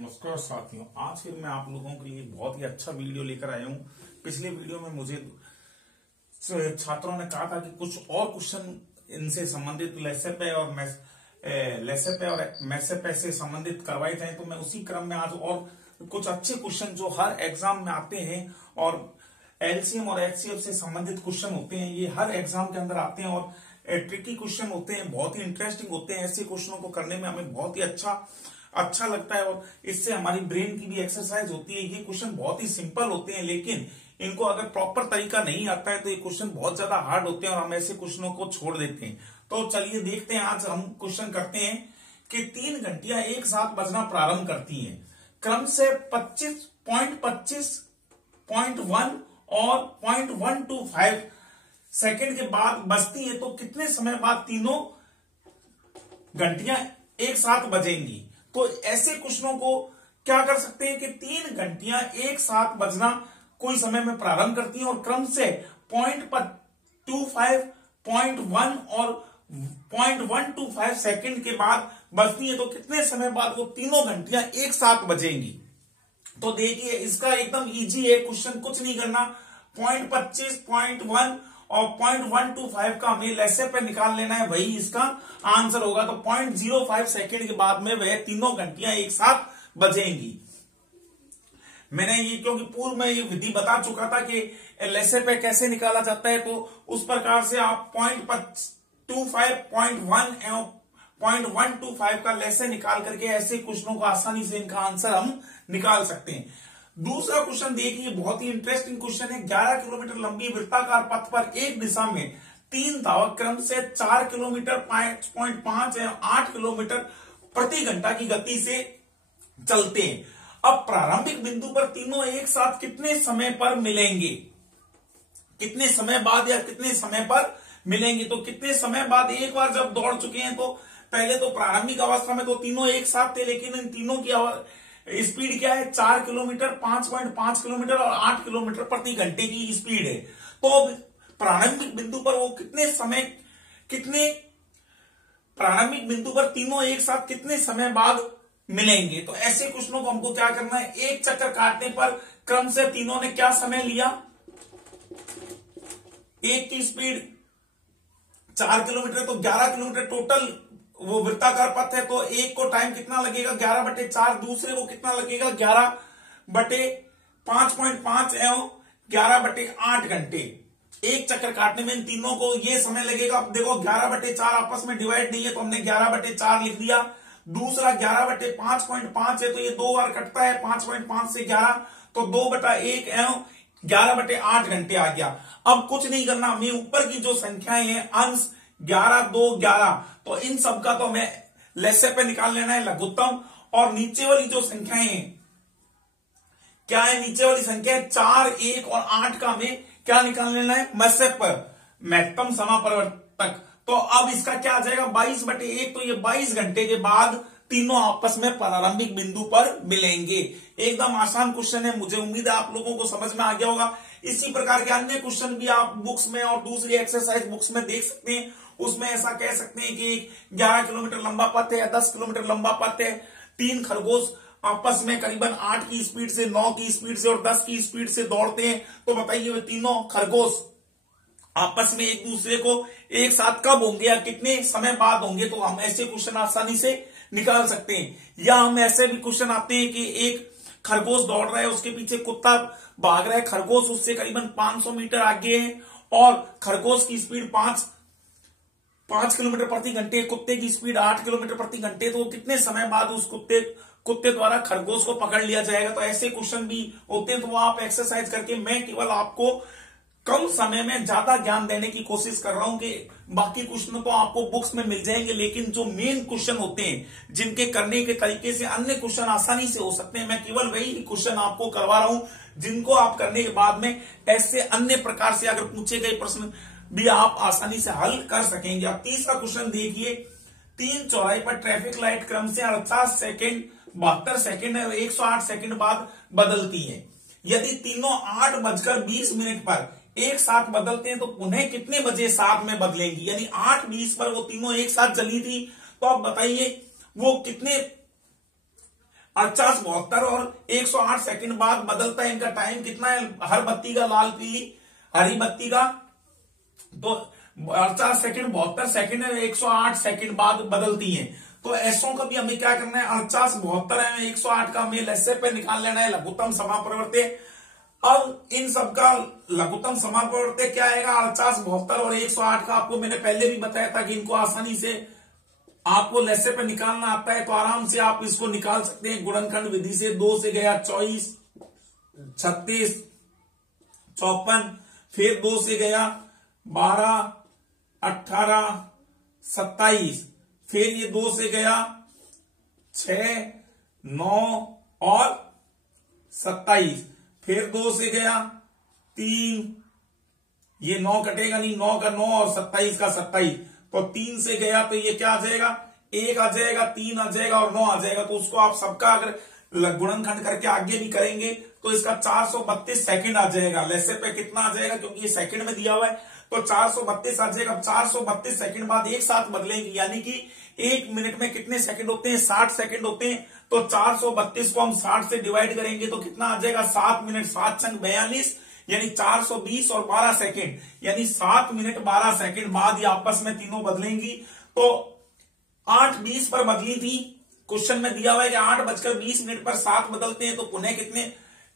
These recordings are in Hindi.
नमस्कार साथियों, आज फिर मैं आप लोगों के लिए बहुत ही अच्छा वीडियो लेकर आया हूँ। पिछले वीडियो में मुझे छात्रों ने कहा था कि कुछ और क्वेश्चन इनसे संबंधित लेसेपे और मैसेपे से संबंधित करवाए जाए, तो मैं उसी क्रम में आज और कुछ अच्छे क्वेश्चन जो हर एग्जाम में आते हैं और एलसीएम और एचसीएफ से संबंधित क्वेश्चन होते हैं, ये हर एग्जाम के अंदर आते हैं और ट्रिकी क्वेश्चन होते हैं, बहुत ही इंटरेस्टिंग होते हैं। ऐसे क्वेश्चनों को करने में हमें बहुत ही अच्छा लगता है और इससे हमारी ब्रेन की भी एक्सरसाइज होती है। ये क्वेश्चन बहुत ही सिंपल होते हैं, लेकिन इनको अगर प्रॉपर तरीका नहीं आता है तो ये क्वेश्चन बहुत ज्यादा हार्ड होते हैं और हम ऐसे क्वेश्चनों को छोड़ देते हैं। तो चलिए देखते हैं, आज हम क्वेश्चन करते हैं कि 3 घंटियां एक साथ बजना प्रारंभ करती हैं, क्रम से 25.25, 0.1 और 0.125 सेकंड के बाद बजती है, तो कितने समय बाद तीनों घंटियां एक साथ बजेंगी। तो ऐसे क्वेश्चनों को क्या कर सकते हैं कि 3 घंटियां एक साथ बजना कोई समय में प्रारंभ करती हैं और क्रम से 0.25, 0.1 और 0.125 सेकंड के बाद बजती है, तो कितने समय बाद वो तीनों घंटियां एक साथ बजेंगी। तो देखिए, इसका एकदम इजी है क्वेश्चन, कुछ नहीं करना। 0.25, 0.1 और 0.125 का हमें लेसेपे निकाल लेना है, वही इसका आंसर होगा। तो 0.05 सेकंड के बाद में वह तीनों घंटियां एक साथ बजेंगी। मैंने ये क्योंकि पूर्व में ये विधि बता चुका था कि लेसेपे कैसे निकाला जाता है, तो उस प्रकार से आप 0.25, 0.1 एवं 0.125 का लेसे निकाल करके ऐसे क्वेश्चनों को आसानी से इनका आंसर हम निकाल सकते हैं। दूसरा क्वेश्चन देखिए, बहुत ही इंटरेस्टिंग क्वेश्चन है। 11 किलोमीटर लंबी वृत्ताकार पथ पर एक दिशा में 3 धावक क्रम से 4 किलोमीटर, 5.5 एवं 8 किलोमीटर प्रति घंटा की गति से चलते हैं। अब प्रारंभिक बिंदु पर तीनों एक साथ कितने समय पर मिलेंगे, कितने समय बाद या कितने समय पर मिलेंगे। तो कितने समय बाद, एक बार जब दौड़ चुके हैं तो पहले तो प्रारंभिक अवस्था में तो तीनों एक साथ थे, लेकिन इन तीनों की स्पीड क्या है, 4 किलोमीटर, 5.5 किलोमीटर और 8 किलोमीटर प्रति घंटे की स्पीड है। तो प्रारंभिक बिंदु पर वो प्रारंभिक बिंदु पर तीनों एक साथ कितने समय बाद मिलेंगे। तो ऐसे क्वेश्चनों को हमको क्या करना है, एक चक्कर काटने पर क्रम से तीनों ने क्या समय लिया, एक की स्पीड 4 किलोमीटर, तो 11 किलोमीटर टोटल वो वृत्ताकार पथ है, तो एक को टाइम कितना लगेगा 11/4, दूसरे को कितना लगेगा 11/5.5 एवं 11/8 घंटे। एक चक्कर काटने में इन तीनों को ये समय लगेगा। अब देखो 11/4 आपस में डिवाइड नहीं है, तो हमने 11/4 लिख दिया। दूसरा 11/5.5 है, तो ये 2 बार कटता है, 5.5 से 11, तो 2/1 एवं 11/8 घंटे आ गया। अब कुछ नहीं करना, हमें ऊपर की जो संख्याएं हैं अंश 11, 2, 11, तो इन सब का तो हमें लेसेपे निकाल लेना है, लघुत्तम। और नीचे वाली जो संख्याएं हैं क्या है, नीचे वाली संख्या है 4, 1 और 8 का हमें क्या निकाल लेना है, मैसेपे, महत्तम समापरिवर्तक। तो अब इसका क्या आ जाएगा 22/1, तो ये 22 घंटे के बाद तीनों आपस में प्रारंभिक बिंदु पर मिलेंगे। एकदम आसान क्वेश्चन है, मुझे उम्मीद है आप लोगों को समझ में आ गया होगा। इसी प्रकार के अन्य क्वेश्चन भी आप बुक्स में और दूसरी एक्सरसाइज बुक्स में देख सकते हैं। उसमें ऐसा कह सकते हैं कि 11 किलोमीटर लंबा पथ है या 10 किलोमीटर लंबा पथ है, 3 खरगोश आपस में करीबन 8 की स्पीड से, 9 की स्पीड से और 10 की स्पीड से दौड़ते हैं। तो बताइए वे तीनों खरगोश आपस में एक दूसरे को एक साथ कब होंगे या कितने समय बाद होंगे। तो हम ऐसे क्वेश्चन आसानी से निकाल सकते हैं। या हम ऐसे भी क्वेश्चन आते हैं कि एक खरगोश दौड़ रहा है, उसके पीछे कुत्ता भाग रहा है, खरगोश उससे करीबन 500 मीटर आगे है और खरगोश की स्पीड 5 किलोमीटर प्रति घंटे, कुत्ते की स्पीड 8 किलोमीटर प्रति घंटे। तो कितने समय बाद उस कुत्ते द्वारा खरगोश को पकड़ लिया जाएगा। तो ऐसे क्वेश्चन भी होते हैं, तो आप एक्सरसाइज करके, मैं केवल आपको कम समय में ज्यादा ज्ञान देने की कोशिश कर रहा हूं कि बाकी क्वेश्चन तो आपको बुक्स में मिल जाएंगे, लेकिन जो मेन क्वेश्चन होते हैं जिनके करने के तरीके से अन्य क्वेश्चन आसानी से हो सकते हैं, मैं केवल वही क्वेश्चन आपको करवा रहा हूं जिनको आप करने के बाद में ऐसे अन्य प्रकार से अगर पूछे गए प्रश्न भी आप आसानी से हल कर सकेंगे। अब तीसरा क्वेश्चन देखिए, 3 चौराहे पर ट्रैफिक लाइट क्रम से 48 सेकेंड, 72 सेकेंड और 108 सेकेंड बाद बदलती है। यदि तीनों 8:20 पर एक साथ बदलते हैं तो उन्हें कितने बजे साथ में बदलेंगी। यानी 8:20 पर वो तीनों एक साथ चली थी, तो अब बताइए वो कितने 49, 72 और 108 सेकंड बाद बदलता है। इनका टाइम कितना है हर बत्ती का, लाल पीली हरी बत्ती का? तो 49 सेकंड, 72 सेकंड है, 108 सेकंड बाद बदलती हैं। तो ऐसों का भी हमें क्या करना है, 49, 72 है, 108 का हमें लस्से पे निकाल लेना है लघुत्तम समापरिवर्त्य। अब इन सबका लघुत्तम समापरिवर्त्य क्या आएगा, 49, 72 और 108 का आपको मैंने पहले भी बताया था कि इनको आसानी से आपको लस्से पे निकालना आता है, तो आराम से आप इसको निकाल सकते हैं गुणनखंड विधि से। 2 से गया 24, 36, 54, फिर 2 से गया 12, 18, 27, फिर ये 2 से गया 6, 9 और 27, फिर 2 से गया 3, ये 9 कटेगा नहीं, 9 का 9 और 27 का 27, तो 3 से गया तो ये क्या आ जाएगा, 1 आ जाएगा, 3 आ जाएगा और 9 आ जाएगा। तो उसको आप सबका अगर गुणनखंड करके आगे भी करेंगे तो इसका 432 सेकंड आ जाएगा। लैसे पे कितना आ जाएगा, क्योंकि ये सेकंड में दिया हुआ है, तो 432 आ जाएगा। 432 सेकंड बाद एक साथ बदलेंगे, यानी कि 1 मिनट में कितने सेकंड होते हैं, 60 सेकंड होते हैं। तो 432 को हम 60 से डिवाइड करेंगे तो कितना आ जाएगा, 7 मिनट 7 छंग 42, यानी 420 और 12 सेकंड, यानी 7 मिनट 12 सेकंड बाद ये आपस में तीनों बदलेंगी। तो 8:20 पर बदली थी, क्वेश्चन में दिया हुआ है कि 8:20 पर 7 बदलते हैं, तो पुनः कितने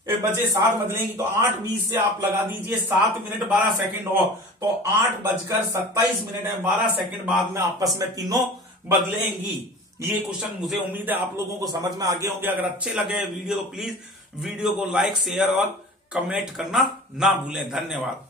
बजे 7 बदलेंगी, तो 8:20 से आप लगा दीजिए 7 मिनट 12 सेकंड और, तो 8:27 है 12 सेकंड बाद में आपस में तीनों बदलेंगी। ये क्वेश्चन मुझे उम्मीद है आप लोगों को समझ में आ गए होंगे। अगर अच्छे लगे वीडियो तो प्लीज वीडियो को लाइक, शेयर और कमेंट करना ना भूलें। धन्यवाद।